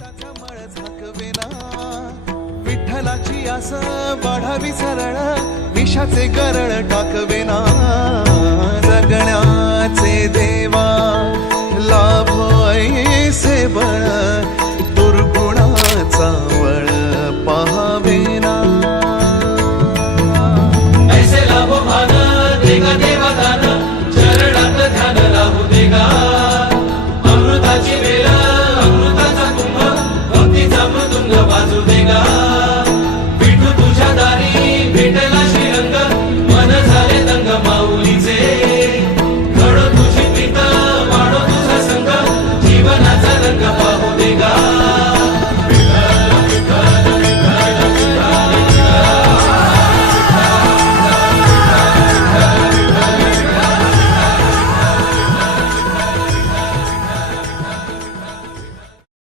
मळ झाकवेना विठ्ठलाची आस वाढावी सरळ विषाचे गरळ टाकवेना जगण्याचे देवा लाभो ऐसे बळ